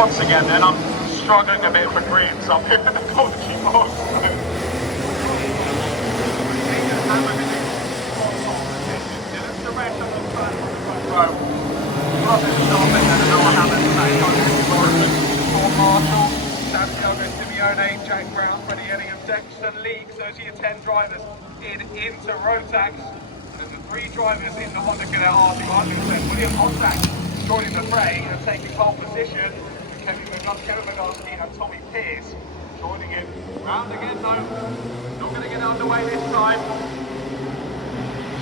once again then, I'm struggling a bit for greens up here in the quality mode. Jack Brown, Freddie Ellingham, Dexter Leaks, those are your 10 drivers into Rotax. There's the 3 drivers in the Honda Cadet R200, so William Honda joining the fray and taking pole position. Kevin Bogowski and Tommy Pierce joining in. Round again though, not going to get underway this time.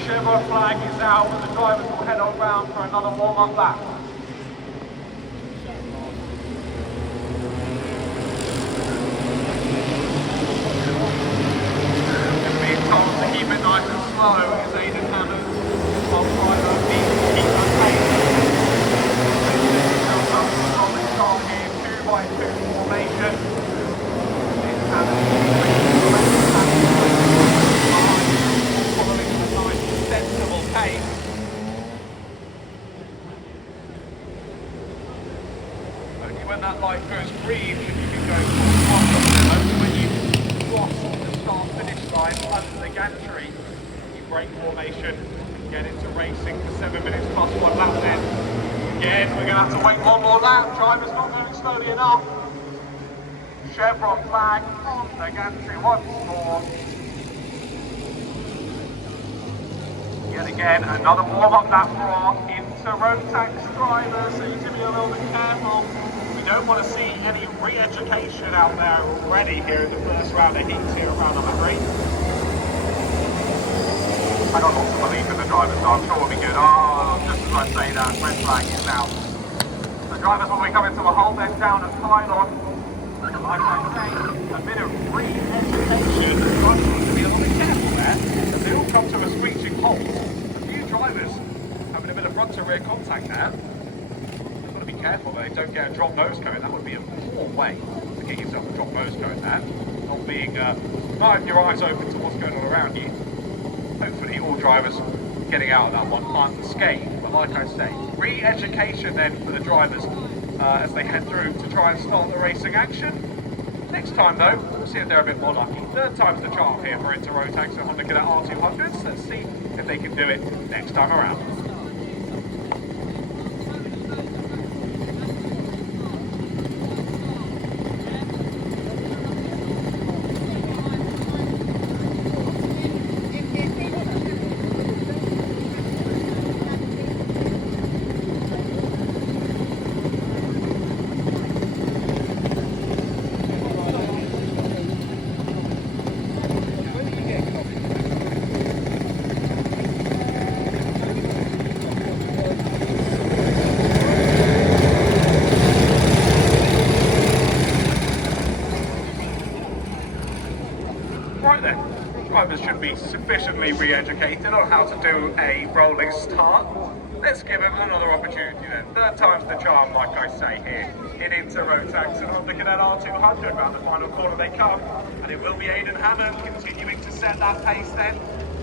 Chevron flag is out and the drivers will head on round for another warm-up lap. Keep it nice and slow as Aidan Hammond on driver needs to keep that pace. Solid start here, 2x2 formation. Following a nice sensible pace. Only when that light goes green should you be going for only when you cross the start-finish line under the gantry. You break formation, get into racing for 7 minutes plus 1 lap then. Again, we're going to have to wait one more lap. Driver's not going slowly enough. Chevron flag on the gantry once more. Yet again, another warm-up lap for our Rotax drivers, so you need to be a little bit careful. We don't want to see any re-education out there already here in the first round of heats here at round number 3. I got lots of belief in the drivers, so I'm sure we'll be good. Oh, just as I say that, red flag is out. The drivers will be coming to a halt then down at pylon. Like I say, a bit of re-education. The drivers need to be a little bit careful there, as they all come to a screeching halt. A few drivers having a bit of front to rear contact there. You've got to be careful that they don't get a drop nose going. That would be a poor way to get yourself a drop nose going there. Not being, not having your eyes open to what's going on around you. Hopefully all drivers getting out of that one unscathed. But like I say, re-education then for the drivers as they head through to try and start the racing action. Next time though, we'll see if they're a bit more lucky. 3rd time's the charm here for Rotax and Honda Cadet R200s. Let's see if they can do it next time around. Right then, drivers should be sufficiently re-educated on how to do a rolling start. Let's give them another opportunity then. 3rd time's the charm, like I say here, in Rotax and Honda Cadet R200. Round the final corner they come, and it will be Aidan Hammond continuing to set that pace then.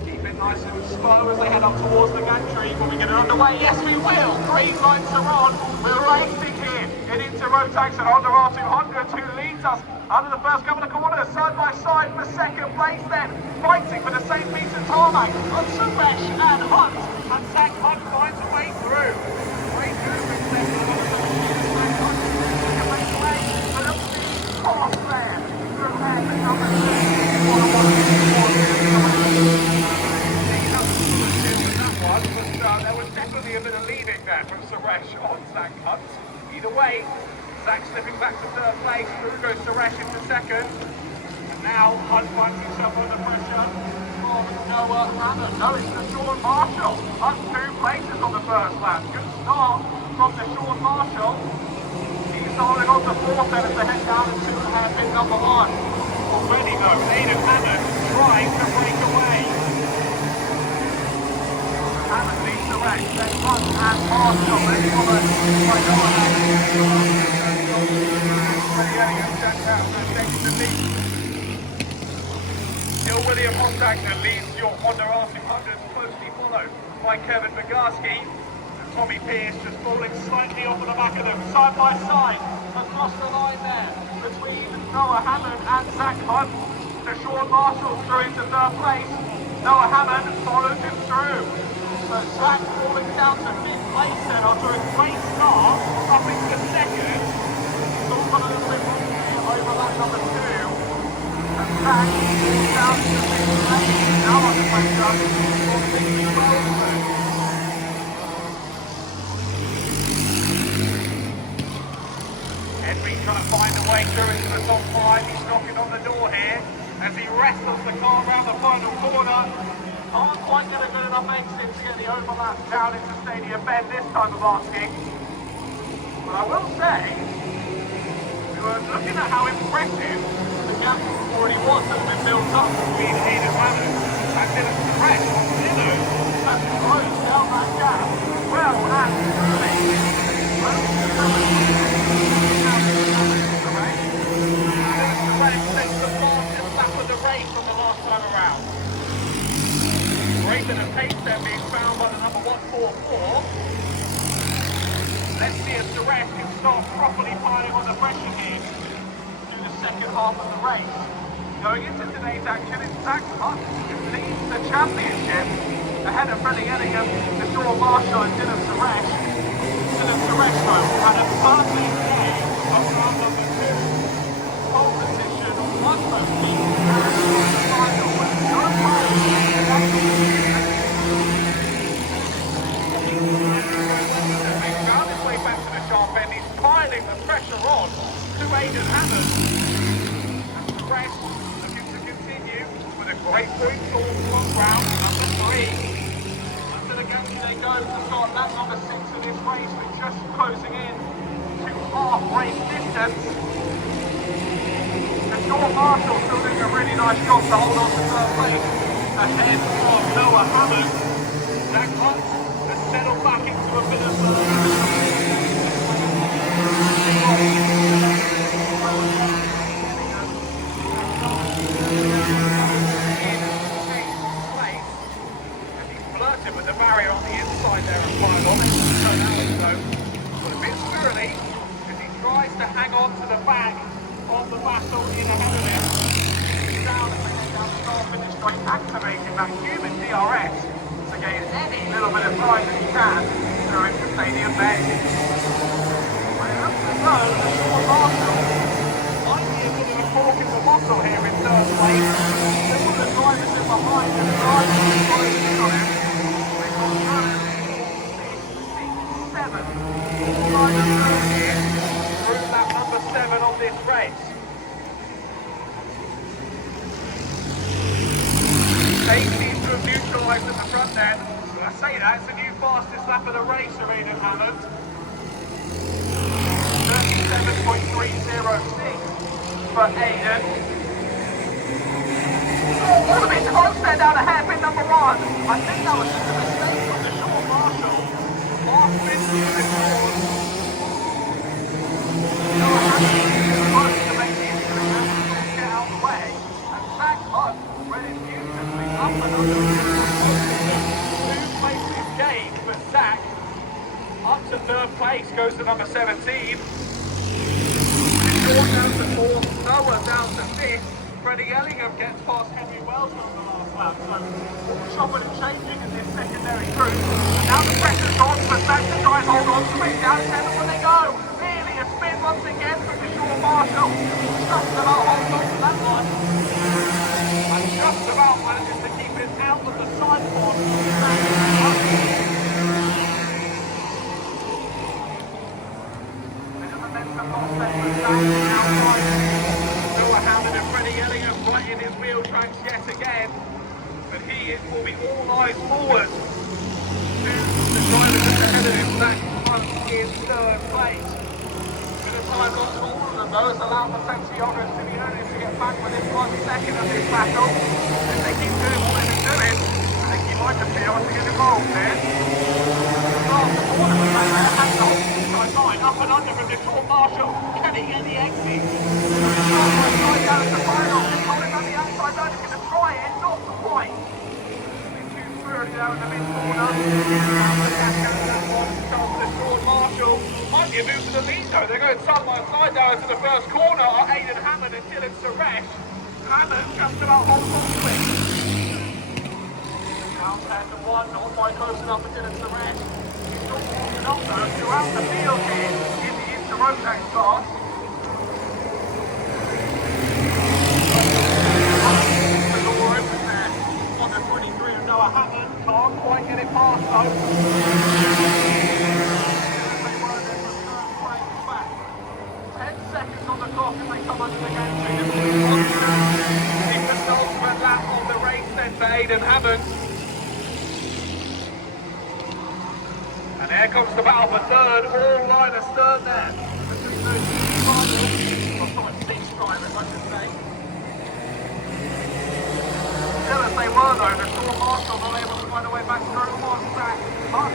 Keep it nice and slow as they head up towards the gantry. Will we get it underway? Yes, we will. Green lights are on. We're racing here in Rotax and Honda R200, who leads us under the first couple of corners, side by side for 2nd place then, fighting for the same piece of tarmac on Suresh and Hunt, and Zach Hunt finds a way through. Great movement there for the Hunt, to make way for the cross there, through hand at number 2, but there was definitely a bit of leading there from Suresh on Zach Hunt. Either way, Zach slipping back to 3rd place, through goes Suresh into 2nd. And now Hunt finds himself under pressure from Noah Hammond. No, it's the Sean Marshall. Up 2 places on the first lap. Good start from the Sean Marshall. He's holding on to 4th then as they head down to pit number 1. Already though, Aidan Hammond trying to break away. Hammond leads the race, then Hunt and Marshall. Then followed by Noah Hammond. Freddie Ellingham, Jack Brown, and Dexter Leaks. Still William Honda leads your Honda R200s, closely followed by Kevin Bogowski. And Tommy Pierce just falling slightly off of the back of them, side by side, across the line there, between Noah Hammond and Zach Hunt. Sean Marshall through into third place. Noah Hammond follows him through. So Zach falling down to fifth place then after a great start, up into second. It's all got a little bit wrong here over lap number 2. And Zach falls down to fifth place. Now on the pressure for 60 Henry trying to find a way through into the top 5. He's knocking on the door here as he wrestles the car around the final corner. Can't quite get a good enough exit to get the overlap down into Stadium Bend this time of asking. But I will say, we were looking at how impressive the gap already was that had been built up between Aidan Hammond and Dylan Surratt. Dylan has closed down that gap well and truly. Takes the fastest lap of the race from the last time around. Great bit of pace there being found by the number 144. Let's see if Surratt can start properly piling on the pressure here through the second half of the race. Going into today's action, it's Zach Hunt who leads the championship ahead of Freddie Ellingham, Sean Marshall and Dylan Surratt. Dylan Surratt had a perfect day of round number 2. Pole position, one position, the final was no He's found his way back to the sharp end. He's piling the pressure on to Aidan Hammond. And Surratt looking to continue with a great point on round number 3. Into the gantry they go to start lap number 6 of this race, but just closing in to half-race distance. Sean Marshall still doing a really nice job to hold on to third place ahead of Noah Hammond. Zach Hunt has settled back into a bit of flirted with the barrier on the inside there and five on it. So now it's but a bit squirrely as he tries to hang on to the back of the battle in ahead of him. Down the start finish straight, activating that human DRS to gain any little bit of time that he can through into Stadium Bend. When it looks as though Sean Marshall might be a bit of a fork in the bottle here in third place. Some of the drivers in behind and the drivers are following in on him. They've got 6, 7. All riders through here. Through lap number 7 of this race. 8 seems to have neutralised at the front then. When I say that, it's the new fastest lap of the race for Aidan Hammond. 37.306 for Aidan. Oh, all a bit close there down to hairpin number 1. I think that was just a mistake from the Sean Marshall. Last bit of the course. Close to make the injury and get out of the way. And Zach Hunt read it beautifully up and under. 2 places gained for Zach. Up to third place goes to number 17. Sean down to 4th, Noah down to 5th. Freddie Ellingham gets past Henry Wells on the last lap. So all chopping and changing in this secondary group. And now the pressure's on for Zach to try and hold on to it. Down to 7 when they go. Really a spin once again from Sean Marshall. Just about holding on to that one. And just about manages to keep it out of the side pod. Noah Hammond and Freddie Ellingham right in his wheel tracks yet again, but he will be all eyes forward to the driver just ahead of him. Zach Hunt in third place. Bit of time lost for all of them though, has allowed for Santiago Simeone to get back within 1 second of this battle. If they keep doing what they've been doing, I think he might have been able to get involved there. Up and under from Sean Marshall. Can he get the exit? Right down to the final. He's holding on the outside line. He's going to try it. Not quite. Too through early there in the mid-corner. Now the Jack Anderson one starts with Sean Marshall. Might be a move to the lead though. They're going side by side now into the first corner are Aidan Hammond and Dylan Suresh. Hammond just about holds on to it. Now 10 to 1, not quite close enough for Dylan Suresh. He's not walking enough though throughout the field here in the Inter Rotax class. Hammond can't quite get it past though. They were there for third place back. 10 seconds on the clock as they come under the gantry. It's the ultimate lap of the race then for Aidan Hammond. And here comes the battle for third, all line astern there. Between those two drivers, or sorry, 6 drivers I should say. Still as they were though, the Sean Marshall not able to find a way back through on track. But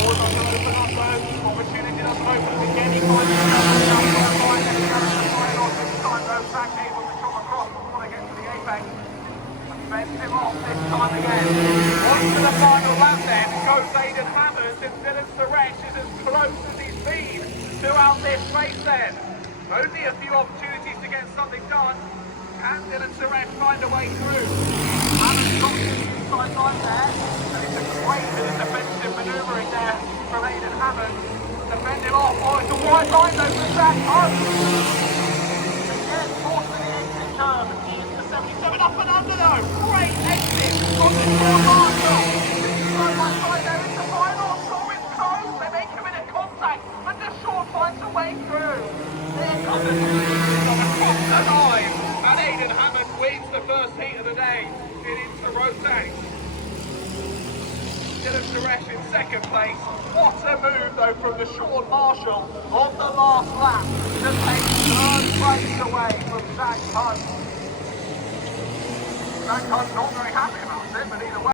doors are going to open up though. Opportunity doesn't open again. He finds himself on the outside line and he's going to find on this time though. Zach able to come across before they get to the apex. And fends him off this time again. On to the final lap then goes Aidan Hammond and Dylan Suresh is as close as he's been throughout this race then. Only a few opportunities to get something done. Can Dylan Suresh find a way through? Hammond's got the inside line there. And it's a great bit of defensive manoeuvring there from Aidan Hammond. Defend him off. Oh, it's a wide line though for Zach. Oh! Again, forced to the exit curve. He is to 77 up and under though. Great exit from the Sean Marshall. Side by side there into final. Shaw is close. They make a bit of contact. And the Shaw finds a way through. There comes the across the line, and Aidan Hammond wins the first heat of the day in Inter Rotax. Dylan Suresh in second place. What a move though from the Sean Marshall on the last lap to take third place away from Zach Hunt. Zach Hunt's not very happy about it, but either way.